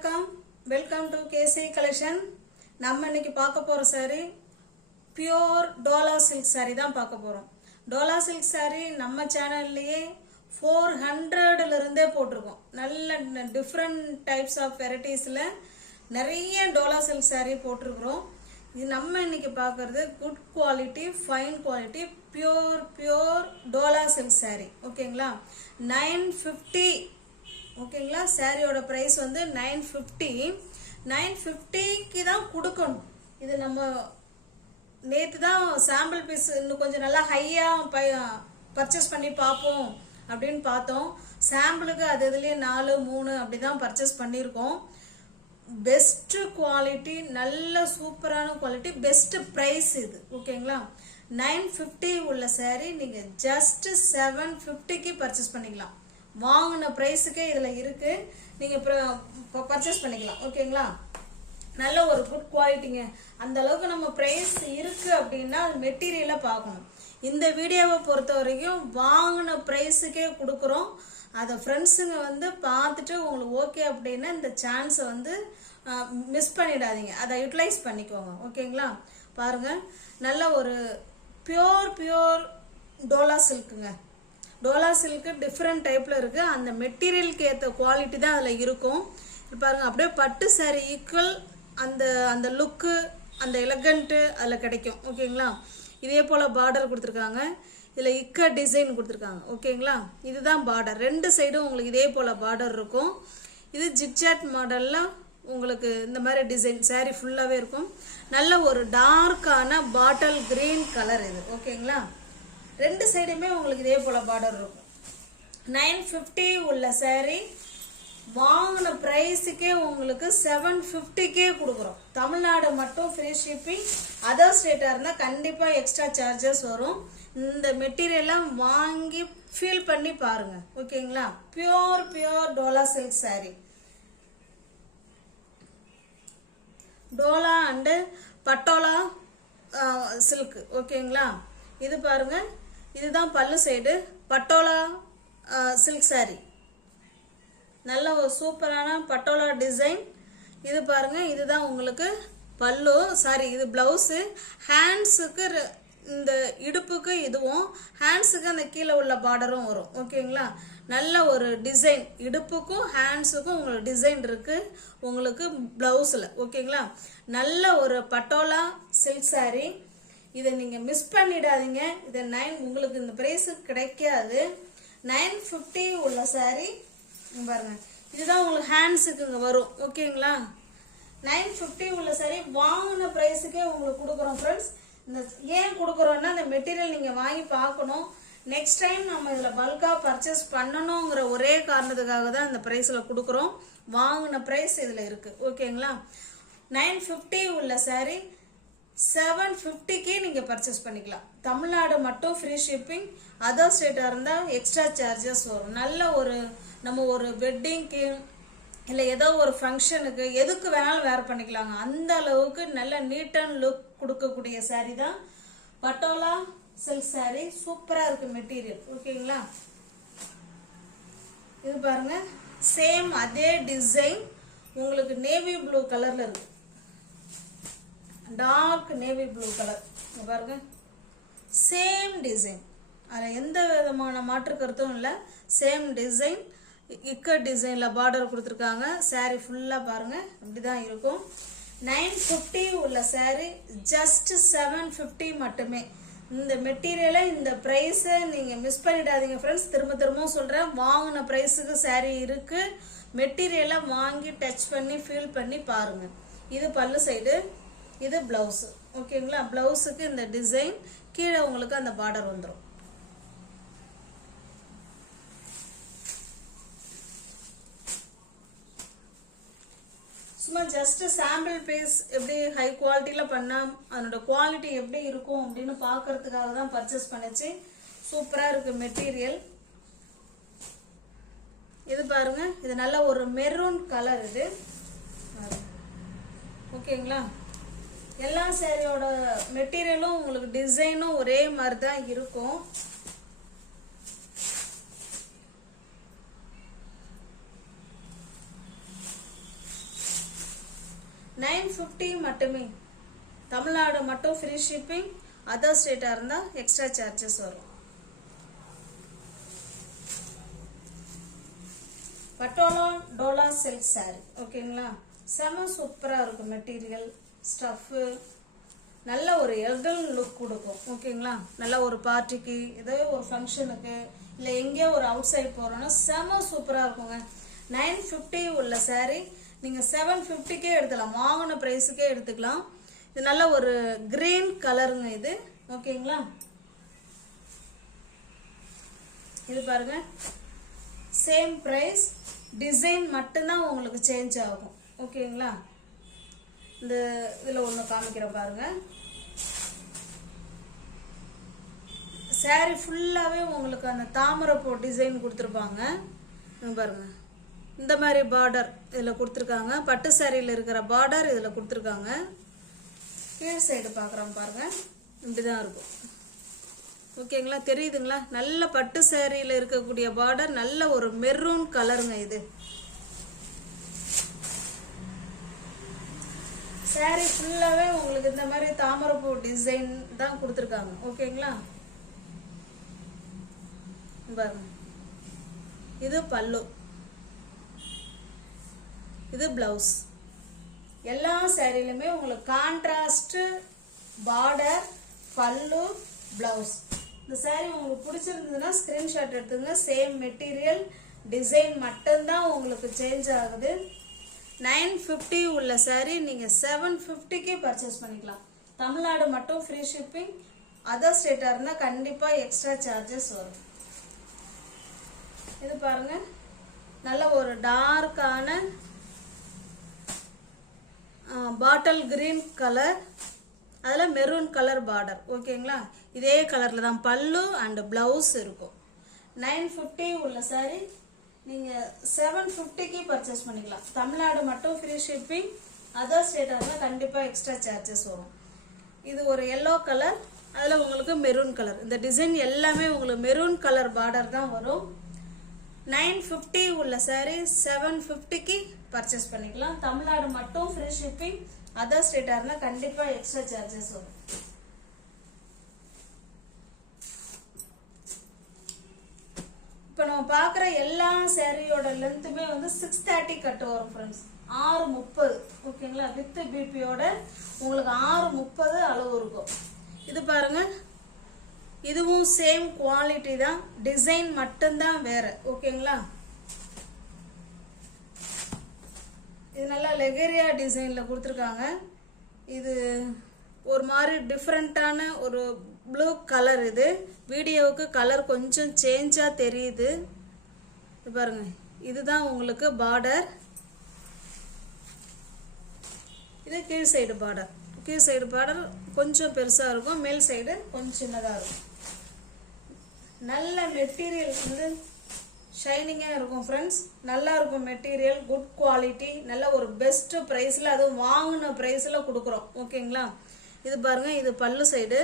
வணக்கம், welcome to KC collection. நம்ம இன்னைக்கு பார்க்க போற sorry pure Dola silk sorry தான் பார்க்க போறோம். டோலா சில்க் சாரி நம்ம சேனல்லையே 400ல இருந்தே போட்டிருக்கோம். நல்ல டிஃப்ரெண்ட் டைப்ஸ் ஆஃப் வெரைட்டிஸ்ல நிறைய டோலா சில்க் சாரி போட்டிருக்கிறோம். இது நம்ம இன்னைக்கு பார்க்கறது good quality, fine quality, pure Dola silk sorry. ஓகேங்களா? 950. ஓகேங்களா? சாரியோட ப்ரைஸ் வந்து 950க்கு தான் கொடுக்கணும். இது நம்ம நேற்று தான் சாம்பிள் பீஸ் இன்னும் கொஞ்சம் நல்லா ஹையாக பர்ச்சேஸ் பண்ணி பார்ப்போம் அப்படின்னு பார்த்தோம். சாம்பிளுக்கு அது இதுலேயே 4, 3 அப்படி தான் பர்ச்சேஸ் பண்ணியிருக்கோம். பெஸ்ட்டு குவாலிட்டி, நல்ல சூப்பரான குவாலிட்டி, பெஸ்ட்டு ப்ரைஸ் இது. ஓகேங்களா? 950 உள்ள சாரி நீங்கள் ஜஸ்ட் 750க்கு பர்ச்சேஸ் பண்ணிக்கலாம். வாங்கின ப்ரைஸுக்கே இதில் இருக்கு, நீங்கள் பர்ச்சேஸ் பண்ணிக்கலாம். ஓகேங்களா? நல்ல ஒரு குட் குவாலிட்டிங்க. அந்த அளவுக்கு நம்ம ப்ரைஸ் இருக்கு அப்படின்னா அது மெட்டீரியலை பார்க்கணும். இந்த வீடியோவை பொறுத்த வரைக்கும் வாங்கின ப்ரைஸுக்கே கொடுக்குறோம். அதை ஃப்ரெண்ட்ஸுங்க வந்து பார்த்துட்டு உங்களுக்கு ஓகே அப்படின்னா இந்த சான்ஸை வந்து மிஸ் பண்ணிடாதீங்க, அதை யூட்டிலைஸ் பண்ணிக்கோங்க. ஓகேங்களா? பாருங்க, நல்ல ஒரு பியூர் டோலா சில்க்குங்க. டோலா சில்க்கு டிஃப்ரெண்ட் டைப்பில் இருக்குது. அந்த மெட்டீரியலுக்கு ஏற்ற குவாலிட்டி தான் அதில் இருக்கும். பாருங்க, அப்படியே பட்டு சாரி ஈக்குவல் அந்த லுக்கு, அந்த எலகண்ட்டு அதில் கிடைக்கும். ஓகேங்களா? இதே போல் பார்டர் கொடுத்துருக்காங்க. இதில் இக்க டிசைன் கொடுத்துருக்காங்க. ஓகேங்களா? இதுதான் பார்டர். 2 சைடும் உங்களுக்கு இதே போல் பார்டர் இருக்கும். இது ஜிக்ஜாட் மாடலில் உங்களுக்கு இந்த மாதிரி டிசைன் சாரி ஃபுல்லாகவே இருக்கும். நல்ல ஒரு டார்க்கான பாட்டில் கிரீன் கலர் இது. ஓகேங்களா? 2 சைடுமே உங்களுக்கு இதே போல பார்டர் இருக்கும். 950 உள்ள சாரி வாங்கின ப்ரைஸுக்கே உங்களுக்கு 750க்கே கொடுக்குறோம். தமிழ்நாடு மட்டும் ஃப்ரீ ஷிப்பிங். அதர் ஸ்டேட்டாக இருந்தால் கண்டிப்பாக எக்ஸ்ட்ரா சார்ஜஸ் வரும். இந்த மெட்டீரியலாம் வாங்கி ஃபீல் பண்ணி பாருங்க. ஓகேங்களா? Pure Dola silk sorry. Dola and patola silk. ஓகேங்களா? இது பாருங்க, இதுதான் பல்லு சைடு. பட்டோலா சில்க் சாரி, நல்ல ஒரு சூப்பரான பட்டோலா டிசைன். இது பாருங்க, இதுதான் உங்களுக்கு பல்லு. சாரி, இது பிளவுஸு. ஹேண்ட்ஸுக்கு இந்த இடுப்புக்கு இதுவும், ஹேண்ட்ஸுக்கு அந்த கீழே உள்ள பார்டரும் வரும். ஓகேங்களா? நல்ல ஒரு டிசைன், இடுப்புக்கும் ஹேண்ட்ஸுக்கும் உங்களுக்கு டிசைன் இருக்கு உங்களுக்கு பிளவுஸில். ஓகேங்களா? நல்ல ஒரு பட்டோலா சில்க் சாரி. இதை நீங்கள் மிஸ் பண்ணிடாதீங்க. இதை உங்களுக்கு இந்த ப்ரைஸு கிடைக்காது. 950 உள்ள சாரி பாருங்க, இதுதான் உங்களுக்கு ஹேண்ட்ஸுக்கு இங்கே வரும். ஓகேங்களா? 950 உள்ள சாரி வாங்கின ப்ரைஸுக்கே உங்களுக்கு கொடுக்குறோம் ஃப்ரெண்ட்ஸ். இந்த ஏன் கொடுக்குறோன்னா இந்த மெட்டீரியல் நீங்கள் வாங்கி பார்க்கணும். நெக்ஸ்ட் டைம் நம்ம இதில் பல்காக பர்ச்சேஸ் பண்ணணுங்கிற ஒரே காரணத்துக்காக தான் இந்த ப்ரைஸில் கொடுக்குறோம். வாங்கின ப்ரைஸ் இதில் இருக்குது. ஓகேங்களா? 950 உள்ள சாரி 750க்கே நீங்கள் பர்ச்சேஸ் பண்ணிக்கலாம். தமிழ்நாடு மட்டும் ஃப்ரீ ஷிப்பிங். அதர் ஸ்டேட்டாக இருந்தால் எக்ஸ்ட்ரா சார்ஜஸ் வரும். நல்ல ஒரு நம்ம ஒரு வெட்டிங்க்கு இல்லை ஏதோ ஒரு ஃபங்க்ஷனுக்கு எதுக்கு வேணாலும் வேர் பண்ணிக்கலாங்க. அந்த அளவுக்கு நல்ல நீட் அண்ட் லுக் கொடுக்கக்கூடிய சாரி தான் பட்டோலா சில்க் சாரி. சூப்பராக இருக்குது மெட்டீரியல். ஓகேங்களா? இது பாருங்க, சேம் அதே டிசைன் உங்களுக்கு நேவி ப்ளூ கலரில் இருக்கு. Dark navy blue colour. பாருங்க, சேம் டிசைன். அதில் எந்த விதமான மாற்று கருத்தும் இல்லை. சேம் டிசைன், இக்க டிசைனில் பார்டர் கொடுத்துருக்காங்க. சாரி ஃபுல்லாக பாருங்க, அப்படி தான் இருக்கும். 950 உள்ள சாரி ஜஸ்ட் 750 மட்டுமே. இந்த மெட்டீரியலை, இந்த ப்ரைஸை நீங்கள் மிஸ் பண்ணிடாதீங்க ஃப்ரெண்ட்ஸ். திரும்பவும் சொல்கிறேன், வாங்கின ப்ரைஸுக்கு சாரி இருக்குது. மெட்டீரியலை வாங்கி டச் பண்ணி ஃபீல் பண்ணி பாருங்கள். இது பல்லு சைடு, இது பிளவுஸ். ஓகேங்களா? பிளவுஸுக்கு இந்த டிசைன், கீழே உங்களுக்கு அந்த பார்டர் வந்துடும். சும்மா ஜஸ்ட் சாம்பிள் பீஸ் எப்படி ஹை குவாலிட்டியில் பண்ணால் அதனோட குவாலிட்டி எப்படி இருக்கும் அப்படின்னு பார்க்கறதுக்காக தான் பர்ச்சேஸ் பண்ணிச்சு. சூப்பராக இருக்கு மெட்டீரியல். இது பாருங்க, இது நல்ல ஒரு மெரூன் கலர். இது ஓகேங்களா? எல்லா சாரியோட மெட்டீரியலும் உங்களுக்கு டிசைனும் ஒரே மாதிரி தான் இருக்கும். 950 மட்டுமே. தமிழ்நாடு மட்டும் ஃப்ரீ ஷிப்பிங், அதர் ஸ்டேட்டாக இருந்தால் எக்ஸ்ட்ரா சார்ஜஸ் வரும். பட்டோலா டோலா சில்க் சாரி ஓகேங்களா, செம சூப்பராக இருக்கும். மெட்டீரியல் ஸ்டஃப்பு நல்ல ஒரு எல்கல் லுக் கொடுக்கும் ஓகேங்களா. நல்ல ஒரு பார்ட்டிக்கு, ஏதோ ஒரு ஃபங்க்ஷனுக்கு, இல்லை எங்கேயோ ஒரு அவுட் சைட் போகிறோன்னா செம சூப்பராக இருக்குங்க. 950 உள்ள சாரீ நீங்கள் 750க்கே எடுத்துக்கலாம், வாங்கின ப்ரைஸுக்கே எடுத்துக்கலாம். இது நல்ல ஒரு கிரீன் கலருங்க இது ஓகேங்களா. இது பாருங்க, சேம் ப்ரைஸ், டிசைன் மட்டும்தான் உங்களுக்கு சேஞ்ச் ஆகும் ஓகேங்களா. இந்த இதில் ஒன்று காமிக்கிறேன் பாருங்க. சாரி ஃபுல்லாகவே உங்களுக்கு அந்த தாமரைப்பூ டிசைன் கொடுத்துருப்பாங்க பாருங்க. இந்த மாதிரி பார்டர் இதில் கொடுத்துருக்காங்க. பட்டு சாரியில் இருக்கிற பார்டர் இதில் கொடுத்துருக்காங்க. கீழ் சைடு பார்க்குறோம் பாருங்க, இப்படி தான் இருக்கும் ஓகேங்களா. தெரியுதுங்களா, நல்ல பட்டு சாரியில் இருக்கக்கூடிய பார்டர், நல்ல ஒரு மெரூன் கலருங்க இது. சாரி ஃபுல்லாகவே உங்களுக்கு இந்த மாதிரி தாமரைப்பூ டிசைன் தான் கொடுத்துருக்காங்க ஓகேங்களா. பாருங்க, இது பல்லு, இது பிளவுஸ். எல்லா சாரிலுமே உங்களுக்கு கான்ட்ராஸ்ட் பார்டர், பல்லு, பிளவுஸ். இந்த சாரி உங்களுக்கு பிடிச்சிருந்ததுன்னா ஸ்கிரீன்ஷாட் எடுத்துங்க. சேம் மெட்டீரியல், டிசைன் மட்டும்தான் உங்களுக்கு சேஞ்ச் ஆகுது. 950 உள்ள சாரி நீங்கள் 750க்கு பர்ச்சேஸ் பண்ணிக்கலாம். தமிழ்நாடு மட்டும் ஃப்ரீ ஷிப்பிங், அதர் ஸ்டேட்டாக இருந்தால் கண்டிப்பாக எக்ஸ்ட்ரா சார்ஜஸ் வரும். இது பாருங்க, நல்ல ஒரு டார்க்கான பாட்டில் கிரீன் கலர், அதில் மெரூன் கலர் பார்டர் ஓகேங்களா. இதே கலரில் தான் பல்லு அண்ட் பிளவுஸ் இருக்கும். 950 உள்ள சாரி நீங்கள் 750க்கு பர்ச்சேஸ் பண்ணிக்கலாம். தமிழ்நாடு மட்டும் ஃப்ரீ ஷிப்பிங், அதர் ஸ்டேட்டாக இருந்தால் கண்டிப்பாக எக்ஸ்ட்ரா சார்ஜஸ் வரும். இது ஒரு எல்லோ கலர், அதில் உங்களுக்கு மெரூன் கலர். இந்த டிசைன் எல்லாமே உங்களுக்கு மெரூன் கலர் பார்டர் தான் வரும். 950 உள்ள சாரி 750க்கு பர்ச்சேஸ் பண்ணிக்கலாம். தமிழ்நாடு மட்டும் ஃப்ரீ ஷிப்பிங், அதர் ஸ்டேட்டாக இருந்தால் கண்டிப்பாக எக்ஸ்ட்ரா சார்ஜஸ் வரும். இப்போ நம்ம பார்க்குற எல்லா சாரியோட லென்த்துமே வந்து 630 கட்டு வரும் ஃப்ரெண்ட்ஸ். 630 ஓகேங்களா. வித் பிபியோட உங்களுக்கு 630 அளவு இருக்கும். இது பாருங்க, இதுவும் சேம் குவாலிட்டி தான், டிசைன் மட்டும்தான் வேற ஓகேங்களா. இது நல்லா லெகேரியா டிசைனில் கொடுத்துருக்காங்க. இது ஒரு மாதிரி டிஃப்ரெண்ட்டான ஒரு ப்ளூ கலர். இது வீடியோவுக்கு கலர் கொஞ்சம் சேஞ்சாக தெரியுது. இது பாருங்க, இதுதான் உங்களுக்கு பார்டர். இது கீழ் சைடு பார்டர். கீழ் சைடு பார்டர் கொஞ்சம் பெருசாக இருக்கும், மேல் சைடு கொஞ்சம் சின்னதாக இருக்கும். நல்ல மெட்டீரியல் வந்து ஷைனிங்காக இருக்கும் ஃப்ரெண்ட்ஸ். நல்லா இருக்கும் மெட்டீரியல், குட் குவாலிட்டி, நல்ல ஒரு பெஸ்ட் ப்ரைஸில், அதுவும் வாங்கின ப்ரைஸில் கொடுக்குறோம் ஓகேங்களா. இது பாருங்க, இது பல்லு சைடு,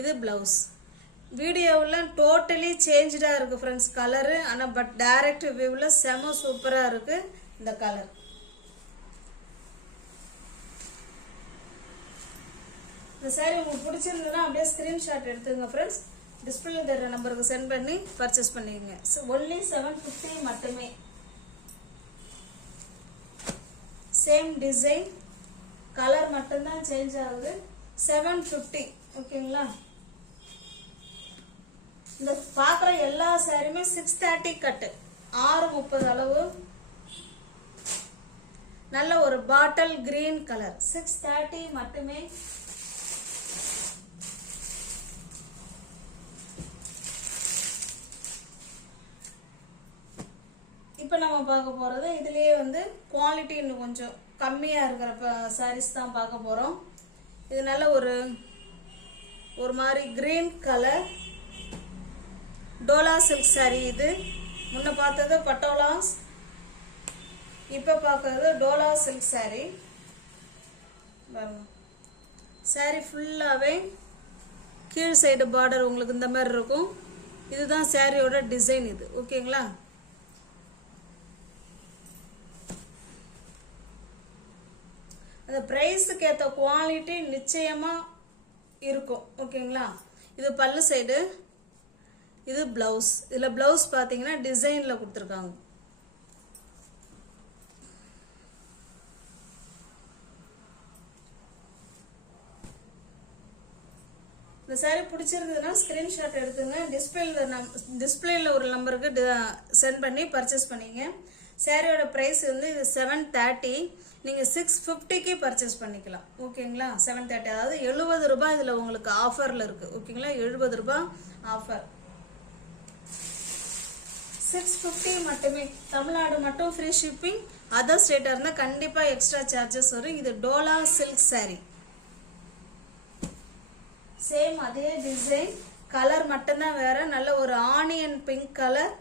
இது பிளவுஸ். வீடியோவில் டோட்டலி சேஞ்சாக இருக்குது ஃப்ரெண்ட்ஸ் கலரு. ஆனால் பட் டைரக்ட் வியூவில் செம சூப்பராக இருக்குது இந்த கலர். இந்த சாரி உங்களுக்கு பிடிச்சிருந்ததுன்னா அப்படியே ஸ்க்ரீன்ஷாட் எடுத்துங்க ஃப்ரெண்ட்ஸ். டிஸ்பிளே தர நம்பருக்கு சென்ட் பண்ணி பர்ச்சேஸ் பண்ணிக்கங்க. ஒன்லி 750 மட்டுமே. சேம் டிசைன், கலர் மட்டும்தான் சேஞ்ச் ஆகுது. 750 ஓகேங்களா. இந்த பார்க்குற எல்லா சாரியுமே 630 கட்டு, 630 அளவு. நல்ல ஒரு பாட்டில் கிரீன் கலர், 630 மட்டுமே. இப்போ நம்ம பார்க்க போகிறது இதுலேயே வந்து குவாலிட்டி இன்னும் கொஞ்சம் கம்மியாக இருக்கிற சாரீஸ் தான் பார்க்க போகிறோம். இது நல்ல ஒரு மாதிரி green colour Dola silk sari. இது முன்ன பார்த்தது பட்டோலாஸ், இப்போ பார்க்கறது டோலா சில்க் சாரீ. சாரீ ஃபுல்லாகவே கீழ் சைடு பார்டர் உங்களுக்கு இந்த மாதிரி இருக்கும். இதுதான் சாரியோட டிசைன் இது ஓகேங்களா. அந்த ப்ரைஸுக்கு ஏற்ற குவாலிட்டி நிச்சயமாக இருக்கும். ஓகேங்களா? இது பல்லு சைடு, இது ப்ளவுஸ். இதில் ப்ளவுஸ் பார்த்தீங்கன்னா டிசைனில் கொடுத்துருக்காங்க. இந்த சாரீ பிடிச்சிருந்ததுன்னா ஸ்க்ரீன்ஷாட் எடுத்துங்க. டிஸ்பிளேல ஒரு நம்பருக்கு சென்ட் பண்ணி பர்ச்சேஸ் பண்ணிங்க. சாரியோட ப்ரைஸ் வந்து இது 730. நீங்கள் 650க்கு பர்ச்சேஸ் பண்ணிக்கலாம். ஓகேங்களா? 730, அதாவது 70 ரூபாய் இதில் உங்களுக்கு ஆஃபரில் இருக்குது. ஓகேங்களா? 70 ரூபாய் ஆஃபர். 650 மட்டுமே. தமிழ்நாடு மட்டும் ஃப்ரீ ஷிப்பிங். அதர் ஸ்டேட்டாக இருந்தால் கண்டிப்பாக எக்ஸ்ட்ரா சார்ஜஸ் வரும். இது டோலா சில்க் சாரீ. சேம் அதே டிசைன், கலர் மட்டும்தான் வேற. நல்ல ஒரு ஆனியன் பிங்க் கலர்.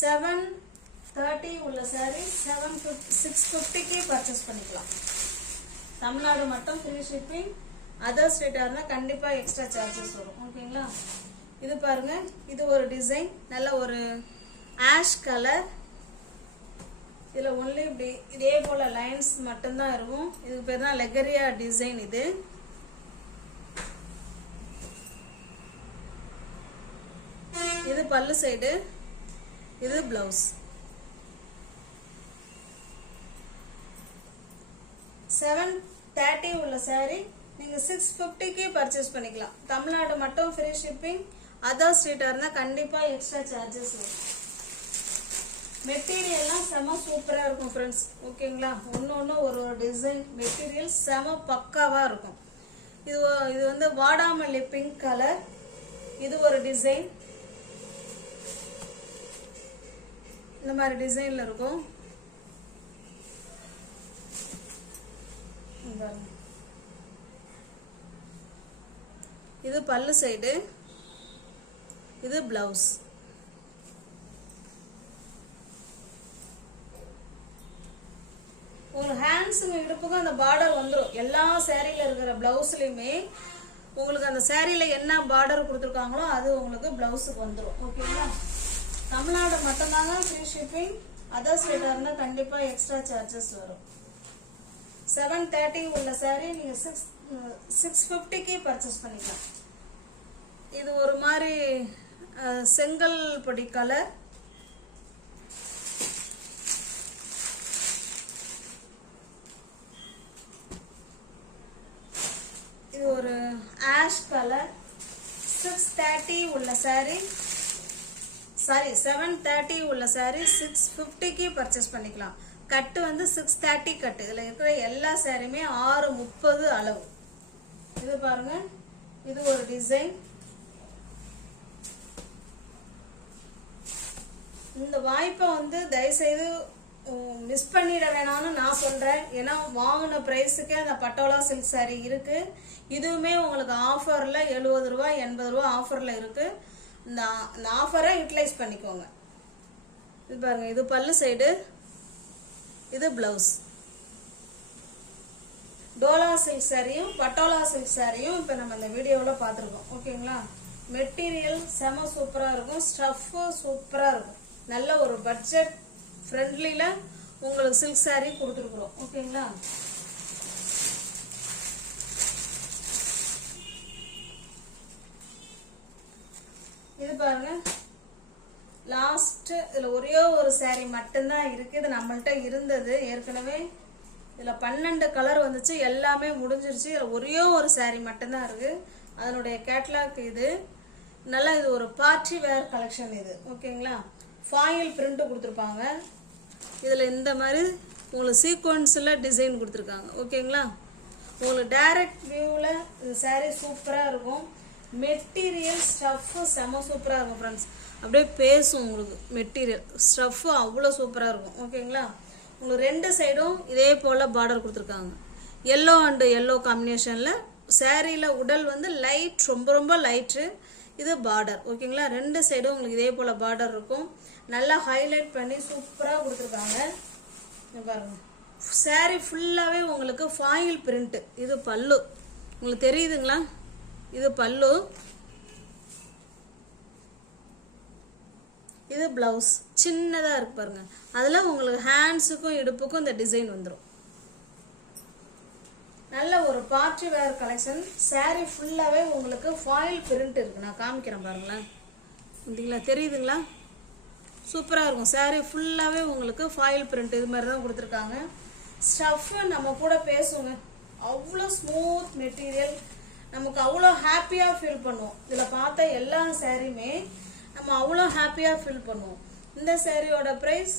730 உள்ள சாரி 650க்கு பர்ச்சேஸ் பண்ணிக்கலாம். தமிழ்நாடு மட்டும் ஃப்ரீ ஷிப்பிங். அதர் ஸ்டேட்டாக இருந்தால் கண்டிப்பாக எக்ஸ்ட்ரா சார்ஜஸ் வரும். ஓகேங்களா? இது பாருங்க, இது ஒரு டிசைன். நல்ல ஒரு ஆஷ் கலர். இதில் ஒன்லி இப்படி இதே போல் லைன்ஸ் மட்டும்தான் இருக்கும். இதுக்கு பேர் தான் லெகரியா டிசைன். இது பல்லு சைடு, இது பிளவுஸ். 730 உள்ள சாரி நீங்க 650க்கு பர்ச்சேஸ் பண்ணிக்கலாம். தமிழ்நாடு மட்டும் ஃப்ரீ ஷிப்பிங். அதர் ஸ்டேட்டா இருந்தா கண்டிப்பா எக்ஸ்ட்ரா சார்ஜஸ் வரும். மெட்டீரியல்லாம் செம சூப்பரா இருக்கும் ஃப்ரெண்ட்ஸ். ஓகேங்களா? ஒன்று ஒரு டிசைன், மெட்டீரியல் செம பக்காவா இருக்கும். இது வந்து வாடாமல்லி பிங்க் கலர். இது ஒரு டிசைன். இந்த மாதிரி டிசைன்ல இருக்கும். இது பல்லு சைடு, இது பிளவுஸ். உங்களுக்கு ஹேண்ட்ஸுங்க இடுப்புக்கும் அந்த பார்டர் வந்துடும். எல்லா சாரியில இருக்கிற பிளவுஸ்லயுமே உங்களுக்கு அந்த சாரியில என்ன பார்டர் கொடுத்துருக்காங்களோ அது உங்களுக்கு பிளவுஸுக்கு வந்துடும். ஓகேங்களா? தமிழ்நாடு மட்டும்தாங்க ஃப்ரீ ஷிப்பிங். அதர் ஸ்டேட்டாக இருந்தால் கண்டிப்பாக எக்ஸ்ட்ரா சார்ஜஸ் வரும். 730 உள்ள சாரி நீங்கள் 650க்கு பர்ச்சேஸ் பண்ணிக்கலாம். இது ஒரு மாதிரி செங்கல் பொடி கலர். இது ஒரு ஆஷ் கலர். 630 உள்ள சாரி, சாரி 730 உள்ள சாரி 650க்கு பர்ச்சேஸ் பண்ணிக்கலாம். கட்டு வந்து 630 கட்டு. இதில் இருக்கிற எல்லா சாரியுமே 630 அளவு. இது பாருங்க, இது ஒரு டிசைன். இந்த வாய்ப்பை வந்து தயவுசெய்து மிஸ் பண்ணிட வேணாம்னு நான் சொல்றேன். ஏன்னா வாங்கின பிரைஸுக்கு அந்த பட்டோலா சில்க் சாரி இருக்கு. இதுவுமே உங்களுக்கு ஆஃபர்ல 70 ரூபாய் 80 ரூபாய் ஆஃபர்ல இருக்கு. இந்த ஆஃபரை யூட்டிலைஸ் பண்ணிக்கோங்க. இது பாருங்க, இது பல்லு சைடு, இது பிளவுஸ். டோலா சில்க் சாரியும் பட்டோலா சில்க் சாரியும் இப்போ நம்ம இந்த வீடியோவில் பார்த்துருக்கோம். ஓகேங்களா? மெட்டீரியல் செம சூப்பராக இருக்கும். ஸ்டஃப்பு சூப்பராக இருக்கும். நல்ல ஒரு பட்ஜெட் ஃப்ரெண்ட்லியில் உங்களுக்கு சில்க் சாரி கொடுத்துருக்குறோம். ஓகேங்களா? இது பாருங்க, லாஸ்ட் இதுல ஒரே ஒரு சாரி மட்டும்தான் இருக்கு. இது நம்மள்ட்ட இருந்தது ஏற்கனவே. இதுல 12 கலர் வந்துச்சு, எல்லாமே முடிஞ்சிருச்சு. இதுல ஒரே ஒரு சாரி மட்டும்தான் இருக்கு. அதனுடைய கேட்லாக் இது. நல்லா இது ஒரு பார்ட்டி வேர் கலெக்ஷன் இது. ஓகேங்களா? ஃபாயில் பிரிண்ட் கொடுத்துருப்பாங்க. இதுல இந்த மாதிரி உங்களுக்கு சீக்வன்ஸ்ல டிசைன் கொடுத்துருக்காங்க. ஓகேங்களா? உங்களுக்கு டைரக்ட் வியூல இந்த சாரி சூப்பரா இருக்கும். மெட்டீரியல் ஸ்டஃப் செம சூப்பராக இருக்கும் ஃப்ரெண்ட்ஸ். அப்படியே பேசும் உங்களுக்கு. மெட்டீரியல் ஸ்டஃப் அவ்வளோ சூப்பராக இருக்கும். ஓகேங்களா? உங்களுக்கு ரெண்டு சைடும் இதே போல் பார்டர் கொடுத்துருக்காங்க. எல்லோ அண்டு எல்லோ காம்பினேஷனில். சாரியில் உடல் வந்து லைட், ரொம்ப ரொம்ப லைட்டு. இது பார்டர். ஓகேங்களா? ரெண்டு சைடும் உங்களுக்கு இதே போல் பார்டர் இருக்கும். நல்லா ஹைலைட் பண்ணி சூப்பராக கொடுத்துருக்காங்க. பாருங்க, சாரி ஃபுல்லாகவே உங்களுக்கு ஃபாயில் பிரிண்ட். இது பல்லு, உங்களுக்கு தெரியுதுங்களா? இது பல்லு, இது பிளவுஸ். சின்னதாக இருக்கு பாருங்க. அதில் உங்களுக்கு ஹேண்ட்ஸுக்கும் இடுப்புக்கும் இந்த டிசைன் வந்துடும். நல்ல ஒரு பார்ட்டி வேர் கலெக்ஷன். saree ஃபுல்லாகவே உங்களுக்கு ஃபாயில் பிரிண்ட் இருக்குது. நான் காமிக்கிறேன் பாருங்களேன். பார்த்தீங்களா, தெரியுதுங்களா? சூப்பராக இருக்கும். saree ஃபுல்லாகவே உங்களுக்கு ஃபாயில் பிரிண்ட் இது மாதிரி தான் கொடுத்துருக்காங்க. ஸ்டஃப்பு நம்ம கூட பேசுவோங்க. அவ்வளோ ஸ்மூத் மெட்டீரியல். நமக்கு அவ்வளோ ஹாப்பியாக ஃபீல் பண்ணுவோம். இதில் பார்த்த எல்லா சாரியுமே நம்ம அவ்வளோ ஹாப்பியாக ஃபீல் பண்ணுவோம். இந்த சாரியோட ப்ரைஸ்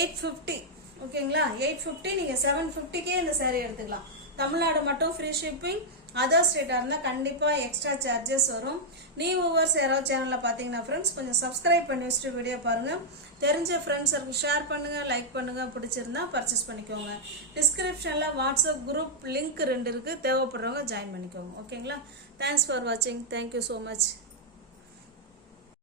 850. ஓகேங்களா? 850. நீங்கள் 750க்கே இந்த சாரீ எடுத்துக்கலாம். தமிழ்நாடு மட்டும் ஃப்ரீ ஷிப்பிங். அதர் ஸ்டேட்டாக இருந்தால் கண்டிப்பாக எக்ஸ்ட்ரா சார்ஜஸ் வரும். வியூவர்ஸ் யாராவது சேனலில் பார்த்தீங்கன்னா ஃப்ரெண்ட்ஸ் கொஞ்சம் சப்ஸ்கிரைப் பண்ணி வச்சுட்டு வீடியோ பாருங்கள். தெரிஞ்ச ஃப்ரெண்ட்ஸுக்கு ஷேர் பண்ணுங்கள், லைக் பண்ணுங்கள். பிடிச்சிருந்தா பர்ச்சேஸ் பண்ணிக்கோங்க. டிஸ்கிரிப்ஷனில் வாட்ஸ்அப் குரூப் லிங்க் 2 இருக்குது. தேவைப்படுறவங்க ஜாயின் பண்ணிக்கோங்க. ஓகேங்களா? தேங்க்ஸ் ஃபார் வாட்சிங். Thank you so much.